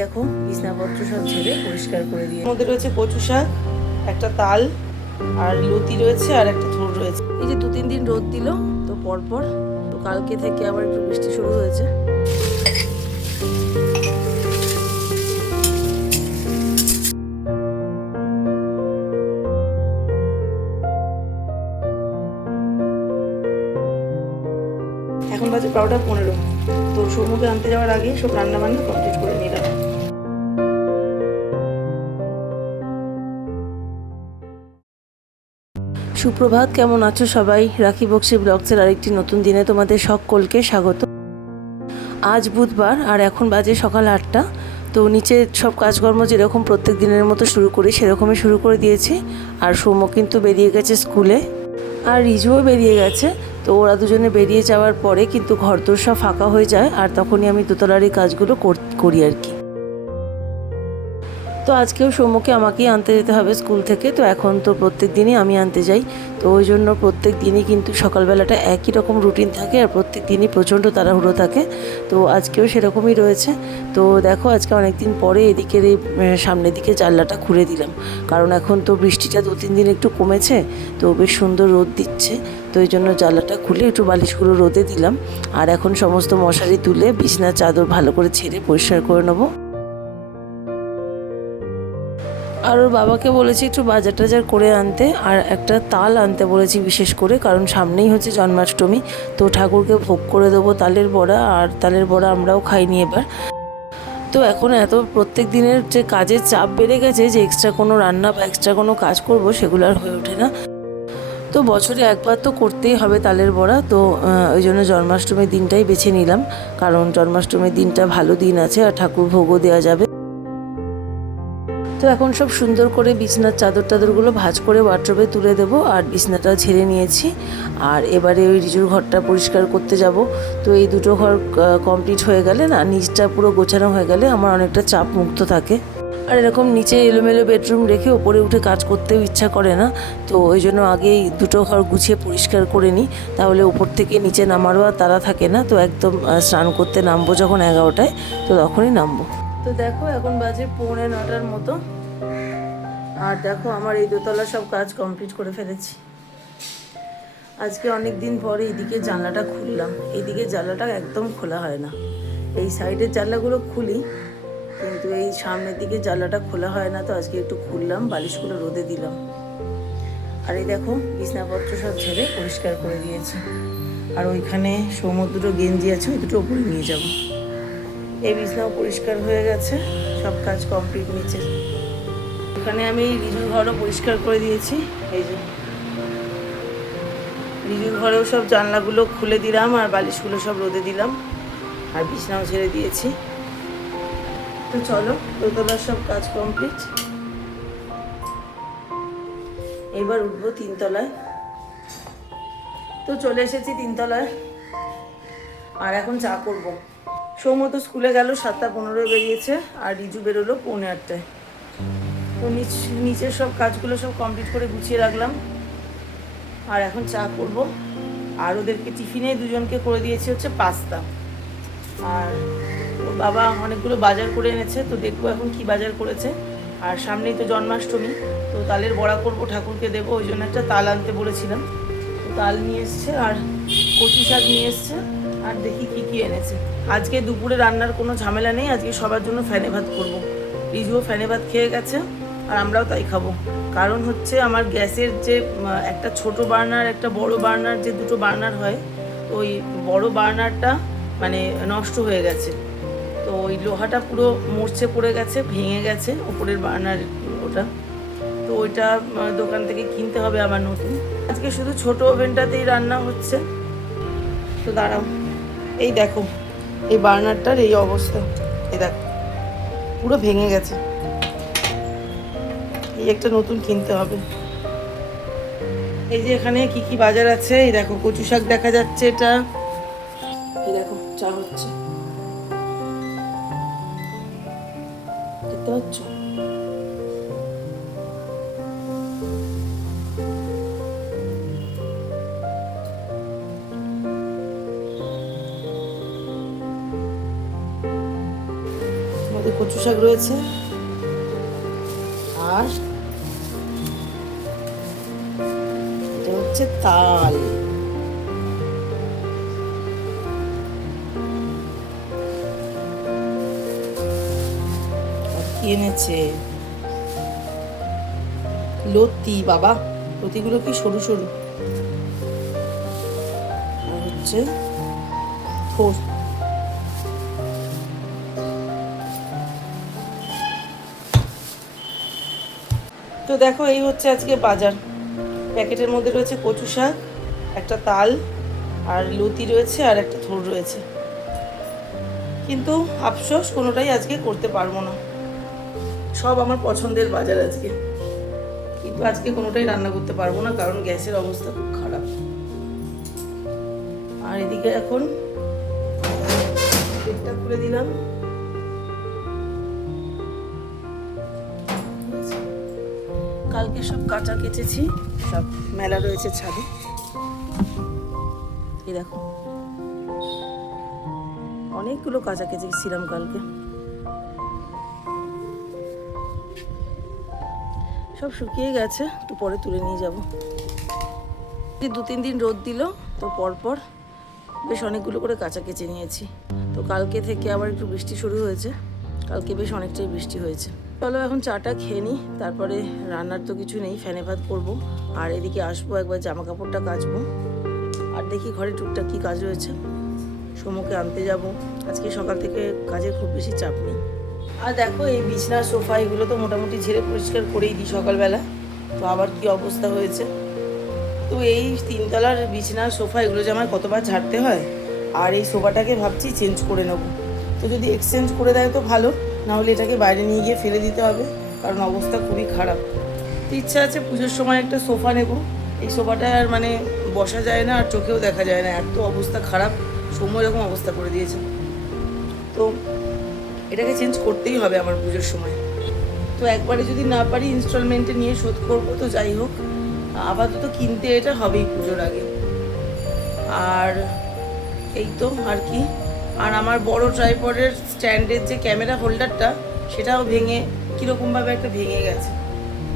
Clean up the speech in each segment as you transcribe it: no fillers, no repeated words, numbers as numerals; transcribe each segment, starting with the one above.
দেখো বিছনাপত্র সব ঝেড়ে পরিষ্কার করে দিয়ে মধ্যে রয়েছে কচু শাক, একটা তাল আর লতি রয়েছে আর একটা থোড় রয়েছে। এই যে 2-3 দিন রোদ দিল তো পরপর, তো কালকে থেকে আবার একটু বৃষ্টি শুরু হয়েছে। এখন বাজে 12:15। তো সৌম্যকে আনতে যাওয়ার আগে সব রান্না বান্না কমপ্লিট করে নিলাম। সুপ্রভাত, কেমন আছো সবাই? রাখি বক্সি ব্লগসের আরেকটি নতুন দিনে তোমাদের সকলকে স্বাগত। আজ বুধবার আর এখন বাজে সকাল 8টা। তো নিচে সব কাজকর্ম যেরকম প্রত্যেক দিনের মতো শুরু করি সেরকমই শুরু করে দিয়েছি। আর সৌম্য কিন্তু বেরিয়ে গেছে স্কুলে, আর রিজুও বেরিয়ে গেছে। তো ওরা দুজনে বেরিয়ে যাওয়ার পরে কিন্তু ঘরদোর সব ফাঁকা হয়ে যায়, আর তখনই আমি দোতলার এই কাজগুলো করি আর কি। তো আজকেও সৌম্যকে আমাকেই আনতে যেতে হবে স্কুল থেকে। তো এখন তো প্রত্যেক দিনই আমি আনতে যাই, তো ওই জন্য প্রত্যেক দিনই কিন্তু সকালবেলাটা একই রকম রুটিন থাকে আর প্রত্যেক দিনই প্রচণ্ড তাড়াহুড়ো থাকে। তো আজকেও সেরকমই রয়েছে। তো দেখো আজকে অনেক দিন পরে এদিকের এই সামনের দিকে জানলাটা খুলে দিলাম, কারণ এখন তো বৃষ্টিটা 2-3 দিন একটু কমেছে, তো বেশ সুন্দর রোদ দিচ্ছে। তো এই জন্য জানলাটা খুলে একটু বালিশগুলো রোদে দিলাম। আর এখন সমস্ত মশারি তুলে বিছনার চাদর ভালো করে ছেড়ে পরিষ্কার করে নেবো। আর ওর বাবাকে বলেছি একটু বাজার টাজার করে আনতে, আর একটা তাল আনতে বলেছি বিশেষ করে, কারণ সামনেই হচ্ছে জন্মাষ্টমী। তো ঠাকুরকে ভোগ করে দেবো তালের বড়া, আর তালের বড়া আমরাও খাইনি এবার। তো এখন এত প্রত্যেক দিনের যে কাজের চাপ বেড়ে গেছে যে এক্সট্রা কোনো রান্না বা এক্সট্রা কোনো কাজ করব সেগুলো আর হয়ে ওঠে না। তো বছরে একবার তো করতেই হবে তালের বড়া। তো ওই জন্য জন্মাষ্টমীর দিনটাই বেছে নিলাম, কারণ জন্মাষ্টমীর দিনটা ভালো দিন আছে আর ঠাকুর ভোগও দেওয়া যাবে। তো এখন সব সুন্দর করে বিছনার চাদরগুলো ভাঁজ করে ওয়ার্ড্রবে তুলে দেবো, আর বিছনাটা ঝেড়ে নিয়েছি। আর এবারে ওই রিজুর ঘরটা পরিষ্কার করতে যাব। তো এই দুটো ঘর কমপ্লিট হয়ে গেলে না, নিচটা পুরো গোছানো হয়ে গেলে আমার অনেকটা চাপ মুক্ত থাকে। আর এরকম নিচে এলোমেলো বেডরুম রেখে ওপরে উঠে কাজ করতেও ইচ্ছা করে না। তো ওই জন্য আগেই দুটো ঘর গুছিয়ে পরিষ্কার করে নিই, তাহলে ওপর থেকে নিচে নামারও আর তাড়া থাকে না। তো একদম স্নান করতে নামবো যখন 11টায়, তো তখনই নামবো। তো দেখো এখন বাজে 8:45 মতো, আর দেখো আমার এই দোতলা সব কাজ কমপ্লিট করে ফেলেছি। আজকে অনেক দিন পরে এইদিকে জানলাটা খুললাম। এইদিকে জানলাটা একদম খোলা হয় না, এই সাইডের জানলাগুলো খুলি, কিন্তু এই সামনের দিকে জানলাটা খোলা হয় না। তো আজকে একটু খুললাম, বালিশগুলো রোদে দিলাম। আর এই দেখো বিছনাপত্র সব ঝেড়ে পরিষ্কার করে দিয়েছি। আর ওইখানে সৌম্য দুটো গেঞ্জি আছে, ওই দুটো উপরে নিয়ে যাব। এই বিছনাও পরিষ্কার হয়ে গেছে, সব কাজ কমপ্লিট নিচে। ওখানে আমি রিজুর ঘরও পরিষ্কার করে দিয়েছি। এই যে রিজুর ঘরেও সব জানলাগুলো খুলে দিলাম, আর বালিশগুলো সব রোদে দিলাম, আর বিছনাও ঝেড়ে দিয়েছি। তো চলো, দোতলার সব কাজ কমপ্লিট। এবার উঠবো 3তলায়। তো চলে এসেছি 3তলায়, আর এখন চা করবো। সৌম্য তো স্কুলে গেল 7:15 বেরিয়েছে, আর রিজু বেরোলো 7:45। তো নিচের সব কাজগুলো সব কমপ্লিট করে গুছিয়ে রাখলাম, আর এখন চা করব। আর ওদেরকে টিফিনে দুজনকে করে দিয়েছি হচ্ছে পাস্তা। আর ওর বাবা অনেকগুলো বাজার করে এনেছে, তো দেখবো এখন কি বাজার করেছে। আর সামনেই তো জন্মাষ্টমী, তো তালের বড়া করব, ঠাকুরকে দেবো, ওই জন্য একটা তাল আনতে বলেছিলাম। তো তাল নিয়ে এসছে, আর কচু শাক নিয়ে এসছে, আর দেখি কি কি এনেছে। আজকে দুপুরে রান্নার কোনো ঝামেলা নেই, আজকে সবার জন্য ফ্যানে ভাত করবো। রিজুও ফ্যানে ভাত খেয়ে গেছে, আর আমরাও তাই খাবো। কারণ হচ্ছে আমার গ্যাসের যে একটা ছোট বার্নার, একটা বড় বার্নার, যে দুটো বার্নার হয়, তো ওই বড় বার্নারটা মানে নষ্ট হয়ে গেছে। তো ওই লোহাটা পুরো মরচে পড়ে গেছে, ভেঙে গেছে ওপরের বার্নার ওটা। তো ওইটা দোকান থেকে কিনতে হবে আবার নতুন। আজকে শুধু ছোট ওভেনটাতেই রান্না হচ্ছে। তো দাঁড়াও, এই দেখো এই বার্নারটার এই অবস্থা, এই দেখো পুরো ভেঙে গেছে। এই একটা নতুন কিনতে হবে। এই যে এখানে কি কি বাজার আছে, এই দেখো কচু শাক দেখা যাচ্ছে, এটা এই দেখো চা হচ্ছে, দেখতে পাচ্ছ? মধ্যে কচু শাক রয়েছে, আর এটা হচ্ছে তাল। আর কি এনেছে? লতি। বাবা, লতিগুলো কি সরু সরু। আর হচ্ছে থোর। তো দেখো, এই হচ্ছে আজকে বাজার। প্যাকেটের মধ্যে রয়েছে কচু শাক, একটা তাল, আর লতি রয়েছে, আর একটা থোর রয়েছে। কিন্তু আফসোস, কোনোটাই আজকে করতে পারবো না। সব আমার পছন্দের বাজার আজকে, কিন্তু আজকে কোনোটাই রান্না করতে পারবো না, কারণ গ্যাসের অবস্থা খুব খারাপ। আর এদিকে এখন পেটটা খুলে দিলাম। কালকে সব কাঁচা কেচেছি, সব মেলা রয়েছে ছাদে। এই দেখো, অনেকগুলো কাঁচা কেচেছিলাম কালকে, সব শুকিয়ে গেছে। একটু পরে তুলে নিয়ে যাব। 2-3 দিন রোদ দিল, তো পরপর বেশ অনেকগুলো করে কাঁচা কেচে নিয়েছি। তো কালকে থেকে আবার একটু বৃষ্টি শুরু হয়েছে, কালকে বেশ অনেকটাই বৃষ্টি হয়েছে। চলো এখন চাটা খেয়ে নিই, তারপরে রান্নার তো কিছু নেই, ফ্যানে ভাত করবো। আর এদিকে আসবো, একবার জামা কাপড়টা কাচবো, আর দেখি ঘরে টুকটাক কী কাজ রয়েছে। সমুকে আনতে যাব। আজকে সকাল থেকে কাজের খুব বেশি চাপ নেই। আর দেখো, এই বিছনা সোফা এগুলো তো মোটামুটি ঝেড়ে পরিষ্কার করেই দিই সকালবেলা। তো আবার কি অবস্থা হয়েছে। তো এই 3 তলার বিছনা সোফা এগুলো যে আমার কতবার ঝাড়তে হয়। আর এই সোফাটাকে ভাবছি চেঞ্জ করে নেবো। তো যদি এক্সচেঞ্জ করে দেয় তো ভালো, নাহলে এটাকে বাইরে নিয়ে গিয়ে ফেলে দিতে হবে, কারণ অবস্থা খুবই খারাপ। তো ইচ্ছা আছে পুজোর সময় একটা সোফা নেব। এই সোফাটা আর মানে বসা যায় না, আর চোখেও দেখা যায় না, এত অবস্থা খারাপ। সময় এরকম অবস্থা করে দিয়েছে। তো এটাকে চেঞ্জ করতেই হবে আমার পুজোর সময়। তো একবারে যদি না পারি ইনস্টলমেন্টে নিয়ে শোধ করবো। তো যাই হোক, আপাতত কিনতে এটা হবেই পুজোর আগে। আর এই তো আর কি। আর আমার বড় ট্রাইপডের স্ট্যান্ডের যে ক্যামেরা হোল্ডারটা, সেটাও ভেঙে কীরকমভাবে একটা ভেঙে গেছে।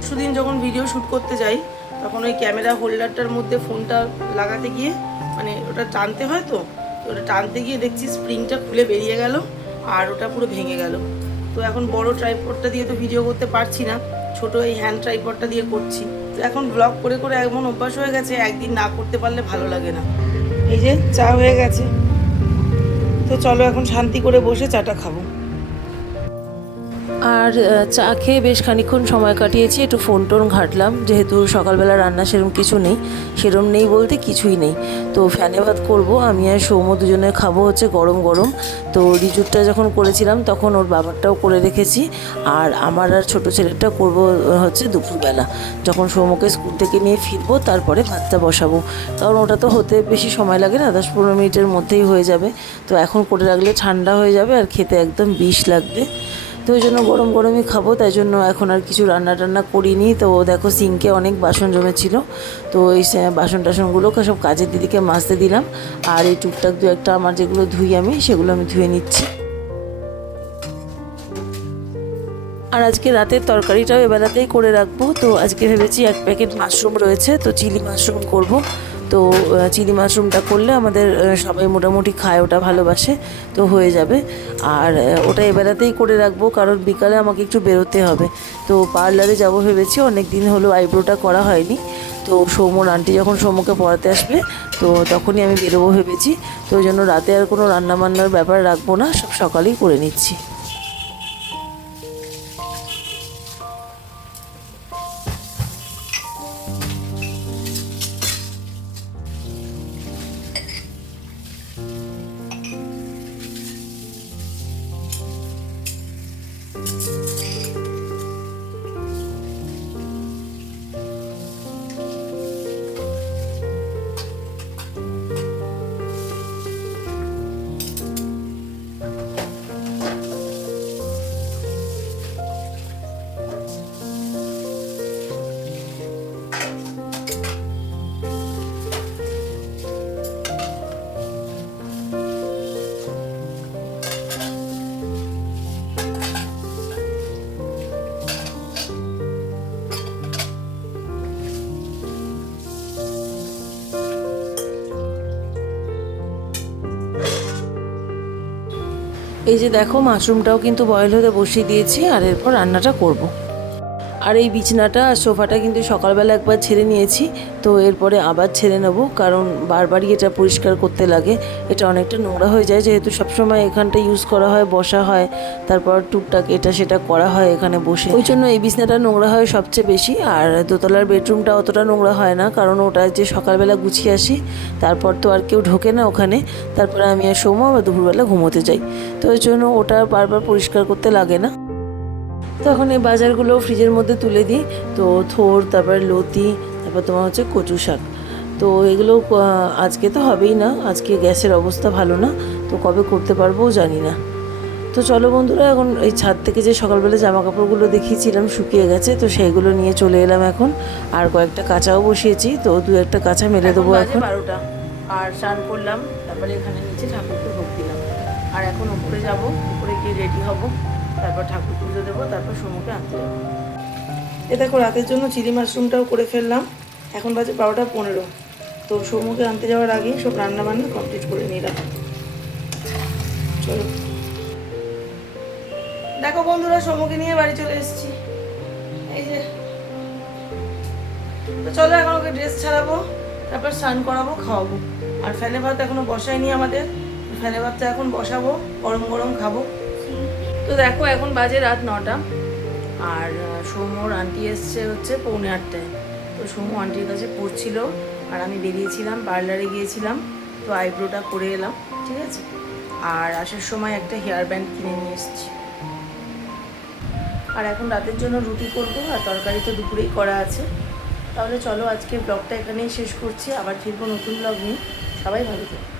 সেদিন যখন ভিডিও শ্যুট করতে যাই, তখন ওই ক্যামেরা হোল্ডারটার মধ্যে ফোনটা লাগাতে গিয়ে মানে ওটা টানতে হয়, তো ওটা টানতে গিয়ে দেখছি স্প্রিংটা খুলে বেরিয়ে গেল, আর ওটা পুরো ভেঙে গেল। তো এখন বড় ট্রাইপডটা দিয়ে তো ভিডিও করতে পারছি না, ছোট এই হ্যান্ড ট্রাইপডটা দিয়ে করছি। তো এখন ব্লগ করে করে এমন অভ্যাস হয়ে গেছে, একদিন না করতে পারলে ভালো লাগে না। এই যে চা হয়ে গেছে, তো চলো এখন শান্তি করে বসে চাটা খাবো। আর চা খেয়ে বেশ খানিকক্ষণ সময় কাটিয়েছি, একটু ফোন টোন ঘাটলাম, যেহেতু সকালবেলা রান্না সেরকম কিছু নেই। সেরকম নেই বলতে কিছুই নেই। তো ফ্যানে ভাত করবো, আমি আর সৌম্য দুজনে খাবো হচ্ছে গরম গরম। তো রিজুরটা যখন করেছিলাম তখন ওর বাবারটাও করে রেখেছি, আর আমার আর ছোটো ছেলেরটা করবো হচ্ছে দুপুরবেলা, যখন সৌম্যকে স্কুল থেকে নিয়ে ফিরবো তারপরে ভাতটা বসাবো। কারণ ওটা তো হতে বেশি সময় লাগে না, 10-15 মিনিটের মধ্যেই হয়ে যাবে। তো এখন করে রাখলে ঠান্ডা হয়ে যাবে আর খেতে একদম বিষ লাগবে। তো ওই জন্য গরম গরমই খাবো, তাই জন্য এখন আর কিছু রান্না টান্না করিনি। তো দেখো সিঙ্কে অনেক বাসন জমেছিল, তো এই বাসন টাসনগুলোকে সব কাজের দিদিকে মাজতে দিলাম। আর এই টুকটাক 2-1টা আমার যেগুলো ধুই আমি, সেগুলো আমি ধুয়ে নিচ্ছি। আর আজকে রাতের তরকারিটাও এবেলাতেই করে রাখবো। তো আজকে ভেবেছি 1 প্যাকেট মাশরুম রয়েছে, তো চিলি মাশরুম করব। তো চিলি মাশরুমটা করলে আমাদের সবাই মোটামুটি খায়, ওটা ভালোবাসে, তো হয়ে যাবে। আর ওটা এবেলাতেই করে রাখবো, কারণ বিকালে আমাকে একটু বেরোতে হবে। তো পার্লারে যাব ভেবেছি, অনেক দিন হলো আইব্রোটা করা হয়নি। তো সৌম্যর আন্টি যখন সৌম্যকে পড়াতে আসবে, তো তখনই আমি বেরোবো ভেবেছি। তো ওই জন্য রাতে আর কোনো রান্নাবান্নার ব্যাপার রাখবো না, সব সকালেই করে নিচ্ছি। এই যে দেখো মাশরুমটাও কিন্তু বয়েল হতে বসিয়ে দিয়েছি, আর এরপর রান্নাটা করব। আর এই বিছানাটা আর সোফাটা কিন্তু সকালবেলা একবার ছেড়ে নিয়েছি, তো এরপরে আবার ছেড়ে নেবো, কারণ বারবারই এটা পরিষ্কার করতে লাগে। এটা অনেকটা নোংরা হয়ে যায়, যেহেতু সবসময় এখানটা ইউজ করা হয়, বসা হয়, তারপর টুকটাক এটা সেটা করা হয় এখানে বসে, ওই জন্য এই বিছানাটা নোংরা হয় সবচেয়ে বেশি। আর দোতলার বেডরুমটা অতটা নোংরা হয় না, কারণ ওটা যে সকালবেলা গুছিয়ে আসি, তারপর তো আর কেউ ঢোকে না ওখানে, তারপরে আমি আর সোমা বা দুপুরবেলা ঘুমোতে যাই, তো ওই জন্য ওটা বারবার পরিষ্কার করতে লাগে না। তখন এই বাজারগুলো ফ্রিজের মধ্যে তুলে দিই, তো থোড়, তারপর লতি, তারপর তোমার হচ্ছে কচু শাক। তো এগুলো আজকে তো হবেই না, আজকে গ্যাসের অবস্থা ভালো না, তো কবে করতে পারবো জানি না। তো চলো বন্ধুরা, এখন এই ছাদ থেকে যে সকালবেলা জামা কাপড়গুলো দেখিয়েছিলাম শুকিয়ে গেছে, তো সেইগুলো নিয়ে চলে এলাম এখন। আর কয়েকটা কাঁচাও বসিয়েছি, তো দু একটা কাঁচা মেলে দেবো এখন। 12টা, আর স্নান করলাম, তারপরে এখানে নিচে ঠাকুরকে ভোগ দিলাম, আর এখন উপরে যাব, উপরে গিয়ে রেডি হব, তারপর ঠাকুর পুজো দেবো, তারপর সমুকে আনতে যাবো। এ দেখো, রাতের জন্য চিলি মাশরুমটাও করে ফেললাম, এখন বাজে 12টা 15। তো সমুকে আনতে যাওয়ার আগেই সব রান্না বান্না কমপ্লিট করে নিলাম। চলো দেখো বন্ধুরা, সমুকে নিয়ে বাড়ি চলে এসেছি, এই যে। তো চলো এখন ওকে ড্রেস ছাড়াবো, তারপর স্নান করাবো, খাওয়াবো। আর ফেলে ভাত এখনো বসাইনি আমাদের, ফেলে ভাতটা এখন বসাবো, গরম গরম খাবো। তো দেখো এখন বাজে রাত 9টা, আর সৌম্যর আন্টি এসছে হচ্ছে 7:45। তো সৌম্য আন্টির কাছে পড়ছিল, আর আমি বেরিয়েছিলাম, পার্লারে গিয়েছিলাম, তো আইব্রোটা করে এলাম, ঠিক আছে। আর আসার সময় একটা হেয়ার ব্যান্ড কিনে নিয়ে এসেছি। আর এখন রাতের জন্য রুটি করবো, আর তরকারি তো দুপুরেই করা আছে। তাহলে চলো আজকে ব্লগটা এখানেই শেষ করছি, আবার ফিরবো নতুন ব্লগ নিয়ে। সবাই ভালো থাকো।